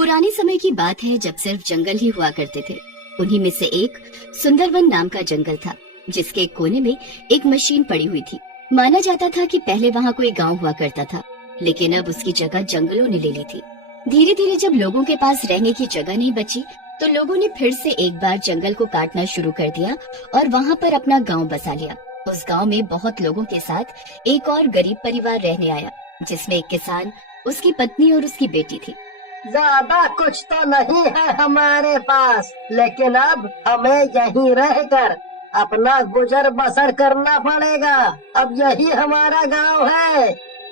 पुराने समय की बात है जब सिर्फ जंगल ही हुआ करते थे। उन्हीं में से एक सुंदरवन नाम का जंगल था, जिसके एक कोने में एक मशीन पड़ी हुई थी। माना जाता था कि पहले वहाँ कोई गांव हुआ करता था, लेकिन अब उसकी जगह जंगलों ने ले ली थी। धीरे धीरे जब लोगों के पास रहने की जगह नहीं बची, तो लोगों ने फिर से एक बार जंगल को काटना शुरू कर दिया और वहाँ पर अपना गांव बसा लिया। उस गांव में बहुत लोगों के साथ एक और गरीब परिवार रहने आया, जिसमें एक किसान, उसकी पत्नी और उसकी बेटी थी। ज्यादा कुछ तो नहीं है हमारे पास, लेकिन अब हमें यहीं रहकर अपना गुजर बसर करना पड़ेगा। अब यही हमारा गांव है।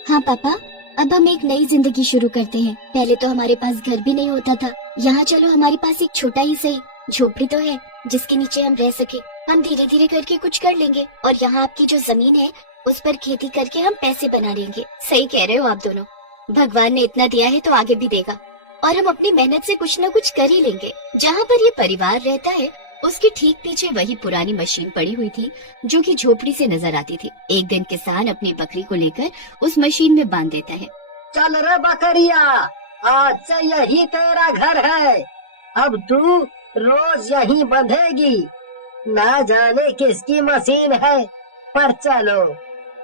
हाँ पापा, अब हम एक नई जिंदगी शुरू करते हैं। पहले तो हमारे पास घर भी नहीं होता था। यहाँ चलो हमारे पास एक छोटा ही सही झोपड़ी तो है, जिसके नीचे हम रह सके। हम धीरे धीरे करके कुछ कर लेंगे और यहाँ आपकी जो जमीन है उस पर खेती करके हम पैसे बना लेंगे। सही कह रहे हो आप दोनों। भगवान ने इतना दिया है तो आगे भी देगा, और हम अपनी मेहनत से कुछ न कुछ कर ही लेंगे। जहाँ पर ये परिवार रहता है उसके ठीक पीछे वही पुरानी मशीन पड़ी हुई थी, जो कि झोपड़ी से नजर आती थी। एक दिन किसान अपनी बकरी को लेकर उस मशीन में बांध देता है। चल रे बकरिया, आज से यही तेरा घर है। अब तू रोज यहीं बंधेगी। ना जाने किसकी मशीन है, पर चलो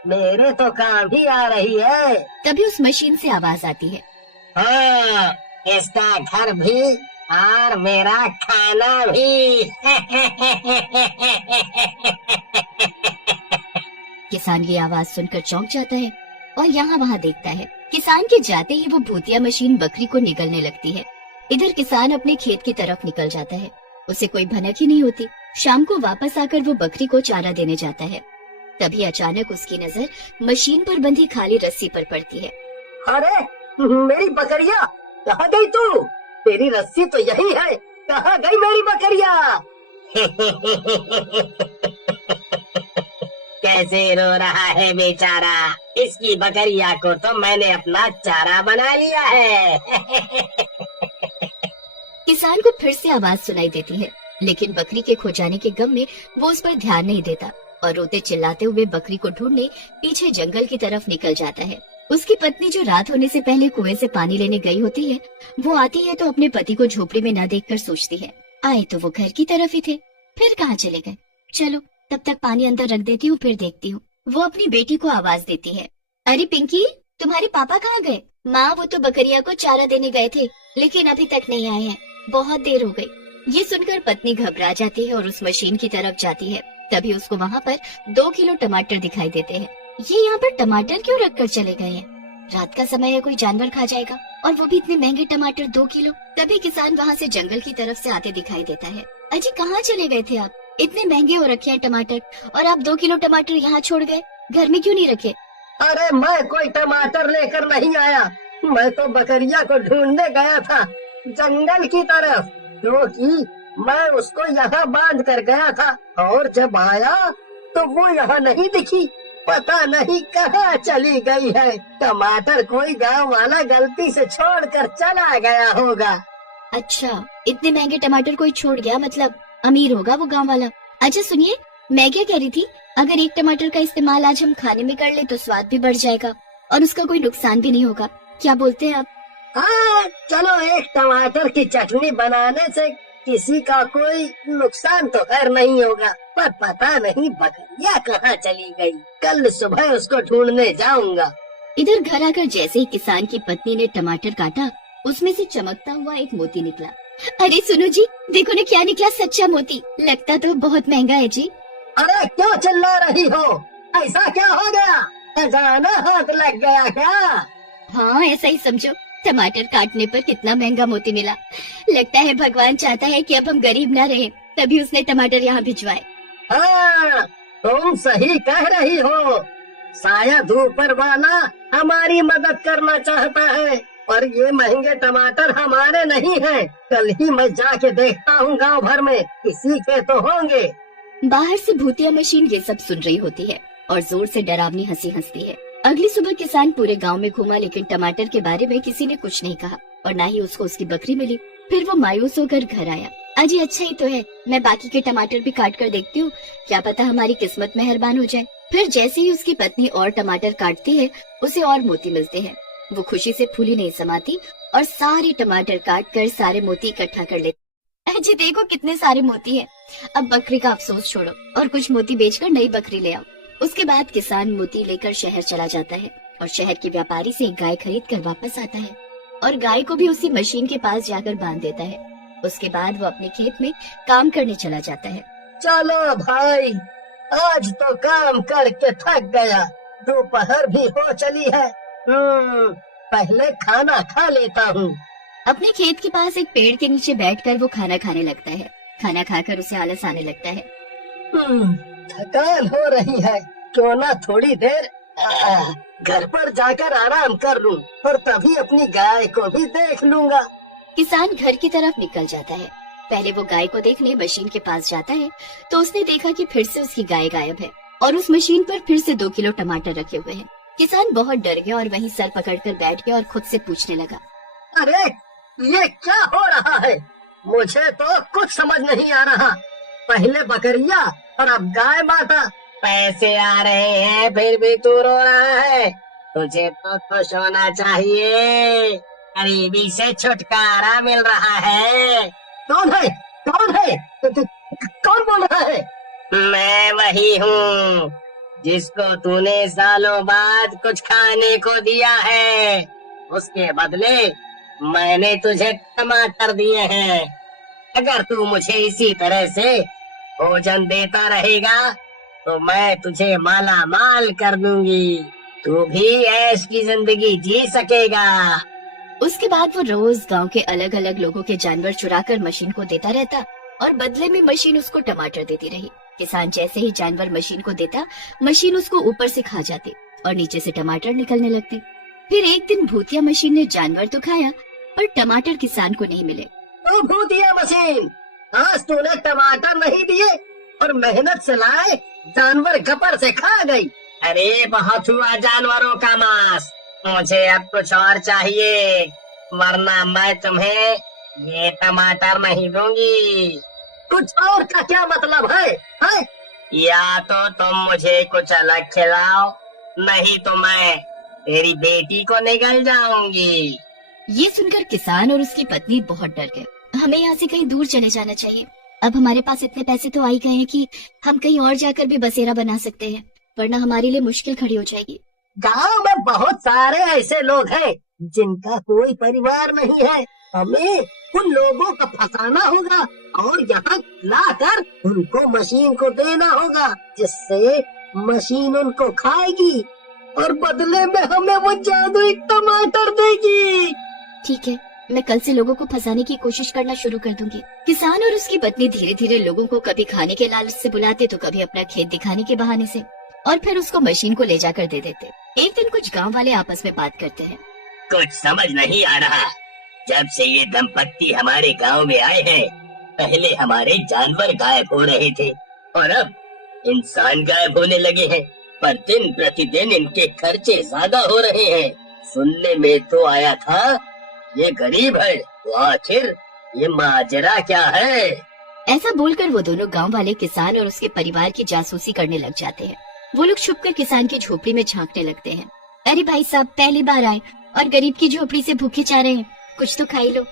मेरे तो काम ही आ रही है। तभी उस मशीन से आवाज आती है, हाँ, इसका घर भी और मेरा खाना भी। किसान ये आवाज सुनकर चौंक जाता है और यहाँ वहाँ देखता है। किसान के जाते ही वो भूतिया मशीन बकरी को निगलने लगती है। इधर किसान अपने खेत की तरफ निकल जाता है। उसे कोई भनक ही नहीं होती। शाम को वापस आकर वो बकरी को चारा देने जाता है। तभी अचानक उसकी नजर मशीन पर बंधी खाली रस्सी पर पड़ती है। अरे मेरी बकरिया, कहाँ गई तू? तेरी रस्सी तो यही है, कहाँ गई मेरी बकरिया? कैसे रो रहा है बेचारा। इसकी बकरिया को तो मैंने अपना चारा बना लिया है। किसान को फिर से आवाज सुनाई देती है, लेकिन बकरी के खो जाने के गम में वो उस पर ध्यान नहीं देता और रोते चिल्लाते हुए बकरी को ढूंढने पीछे जंगल की तरफ निकल जाता है। उसकी पत्नी, जो रात होने से पहले कुएं से पानी लेने गई होती है, वो आती है तो अपने पति को झोपड़ी में न देखकर सोचती है, आए तो वो घर की तरफ ही थे, फिर कहाँ चले गए। चलो तब तक पानी अंदर रख देती हूँ, फिर देखती हूँ। वो अपनी बेटी को आवाज देती है, अरे पिंकी, तुम्हारे पापा कहाँ गए? माँ, वो तो बकरिया को चारा देने गए थे, लेकिन अभी तक नहीं आए हैं। बहुत देर हो गई। ये सुनकर पत्नी घबरा जाती है और उस मशीन की तरफ जाती है। तभी उसको वहाँ पर 2 किलो टमाटर दिखाई देते हैं। ये यहाँ पर टमाटर क्यों रख कर चले गए हैं? रात का समय है, कोई जानवर खा जाएगा, और वो भी इतने महंगे टमाटर 2 किलो। तभी किसान वहाँ से जंगल की तरफ से आते दिखाई देता है। अजी, कहाँ चले गए थे आप? इतने महंगे हो रखे हैं टमाटर, और आप 2 किलो टमाटर यहाँ छोड़ गए, घर में क्यों नहीं रखे? अरे मैं कोई टमाटर लेकर नहीं आया, मैं तो बकरिया को ढूंढने गया था जंगल की तरफ, क्योंकि मैं उसको यहाँ बांध कर गया था, और जब आया तो वो यहाँ नहीं दिखी। पता नहीं कहाँ चली गई है। टमाटर कोई गांव वाला गलती से छोड़कर चला गया होगा। अच्छा, इतने महंगे टमाटर कोई छोड़ गया, मतलब अमीर होगा वो गांव वाला। अच्छा सुनिए, मैं क्या कह रही थी, अगर एक टमाटर का इस्तेमाल आज हम खाने में कर ले तो स्वाद भी बढ़ जाएगा और उसका कोई नुकसान भी नहीं होगा। क्या बोलते हैं आप? हाँ, चलो एक टमाटर की चटनी बनाने से किसी का कोई नुकसान तो खैर नहीं होगा, पर पता नहीं बकरिया कहाँ चली गई। कल सुबह उसको ढूंढने जाऊंगा। इधर घर आकर जैसे ही किसान की पत्नी ने टमाटर काटा, उसमें से चमकता हुआ एक मोती निकला। अरे सुनो जी, देखो ना क्या निकला, सच्चा मोती। लगता तो बहुत महंगा है जी। अरे क्यों चिल्ला रही हो? ऐसा क्या हो गया? खजाना हाथ लग गया क्या? हाँ, ऐसा ही समझो। टमाटर काटने पर कितना महंगा मोती मिला। लगता है भगवान चाहता है कि अब हम गरीब न रहें, तभी उसने टमाटर यहाँ भिजवाए। हाँ, तुम सही कह रही हो। शायद ऊपर वाला हमारी मदद करना चाहता है, पर ये महंगे टमाटर हमारे नहीं हैं। कल ही मैं जाके देखता हूँ गांव भर में, किसी के तो होंगे। बाहर से भूतिया मशीन ये सब सुन रही होती है और जोर से डरावनी हंसी हंसती है। अगली सुबह किसान पूरे गांव में घूमा, लेकिन टमाटर के बारे में किसी ने कुछ नहीं कहा और न ही उसको उसकी बकरी मिली। फिर वो मायूस होकर घर आया। अजी, अच्छा ही तो है, मैं बाकी के टमाटर भी काट कर देखती हूँ, क्या पता हमारी किस्मत मेहरबान हो जाए। फिर जैसे ही उसकी पत्नी और टमाटर काटती है, उसे और मोती मिलते हैं। वो खुशी से फूली नहीं समाती और सारे टमाटर काट कर सारे मोती इकट्ठा कर लेता। अजी देखो कितने सारे मोती हैं। अब बकरी का अफसोस छोड़ो और कुछ मोती बेचकर नई बकरी ले आओ। उसके बाद किसान मोती लेकर शहर चला जाता है और शहर के व्यापारी से एक गाय खरीद कर वापस आता है और गाय को भी उसी मशीन के पास जाकर बांध देता है। उसके बाद वो अपने खेत में काम करने चला जाता है। चलो भाई, आज तो काम करके थक गया, दोपहर भी हो चली है। पहले खाना खा लेता हूँ। अपने खेत के पास एक पेड़ के नीचे बैठकर वो खाना खाने लगता है। खाना खाकर उसे आलस आने लगता है। थकान हो रही है, क्यों ना थोड़ी देर घर पर जाकर आराम कर लूं और तभी अपनी गाय को भी देख लूंगा। किसान घर की तरफ निकल जाता है। पहले वो गाय को देखने मशीन के पास जाता है तो उसने देखा कि फिर से उसकी गाय गायब है और उस मशीन पर फिर से 2 किलो टमाटर रखे हुए हैं। किसान बहुत डर गया और वहीं सर पकड़कर बैठ गया और खुद से पूछने लगा, अरे ये क्या हो रहा है? मुझे तो कुछ समझ नहीं आ रहा। पहले बकरिया और अब गाय माता। पैसे आ रहे हैं फिर भी तू रो रहा है। तुझे तो खुश होना चाहिए, गरीबी से छुटकारा मिल रहा है। कौन है? कौन है? कौन बोल रहा है? मैं वही हूँ जिसको तूने सालों बाद कुछ खाने को दिया है। उसके बदले मैंने तुझे टमाटर दिए हैं। अगर तू मुझे इसी तरह से भोजन देता रहेगा तो मैं तुझे माला माल कर दूंगी। तू भी ऐश की जिंदगी जी सकेगा। उसके बाद वो रोज गांव के अलग अलग लोगों के जानवर चुराकर मशीन को देता रहता और बदले में मशीन उसको टमाटर देती रही। किसान जैसे ही जानवर मशीन को देता, मशीन उसको ऊपर से खा जाती और नीचे से टमाटर निकलने लगते। फिर एक दिन भूतिया मशीन ने जानवर तो खाया पर टमाटर किसान को नहीं मिले। ओ भूतिया मशीन, आज तूने टमाटर नहीं दिए और मेहनत से लाए जानवर गपर से खा गई। अरे बहुत हुआ जानवरों का मांस, मुझे अब कुछ और चाहिए, वरना मैं तुम्हें ये टमाटर नहीं दूंगी। कुछ और का क्या मतलब है? या तो तुम मुझे कुछ अलग खिलाओ, नहीं तो मैं तेरी बेटी को निगल जाऊंगी। ये सुनकर किसान और उसकी पत्नी बहुत डर गए। हमें यहाँ से कहीं दूर चले जाना चाहिए। अब हमारे पास इतने पैसे तो आ ही गए हैं कि हम कहीं और जाकर भी बसेरा बना सकते हैं, वरना हमारे लिए मुश्किल खड़ी हो जाएगी। गांव में बहुत सारे ऐसे लोग हैं जिनका कोई परिवार नहीं है। हमें उन लोगों को फंसाना होगा और यहाँ लाकर उनको मशीन को देना होगा, जिससे मशीन उनको खाएगी और बदले में हमें वो जादुई टमाटर देगी। ठीक है, मैं कल से लोगों को फंसाने की कोशिश करना शुरू कर दूंगी। किसान और उसकी पत्नी धीरे धीरे लोगों को कभी खाने के लालच से बुलाते तो कभी अपना खेत दिखाने के बहाने से, और फिर उसको मशीन को ले जाकर दे देते। एक दिन कुछ गांव वाले आपस में बात करते हैं। कुछ समझ नहीं आ रहा, जब से ये दंपत्ति हमारे गांव में आए हैं, पहले हमारे जानवर गायब हो रहे थे और अब इंसान गायब होने लगे हैं, पर दिन प्रतिदिन इनके खर्चे ज्यादा हो रहे हैं। सुनने में तो आया था ये गरीब है, तो आखिर ये माजरा क्या है? ऐसा बोलकर वो दोनों गांव वाले किसान और उसके परिवार की जासूसी करने लग जाते हैं। वो लोग छुपकर किसान की झोपड़ी में झांकने लगते हैं। अरे भाई साहब, पहली बार आए और गरीब की झोपड़ी से भूखे जा रहे हैं, कुछ तो खाई लो।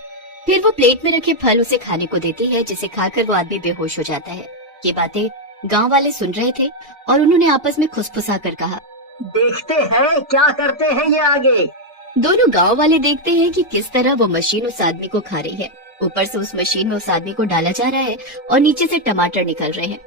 फिर वो प्लेट में रखे फल उसे खाने को देती है, जिसे खाकर वो आदमी बेहोश हो जाता है। ये बातें गांव वाले सुन रहे थे और उन्होंने आपस में खुसफुसा कर कहा, देखते हैं क्या करते हैं ये आगे। दोनों गांव वाले देखते हैं कि किस तरह वो मशीन उस आदमी को खा रही है। ऊपर से उस मशीन में उस आदमी को डाला जा रहा है और नीचे से टमाटर निकल रहे हैं।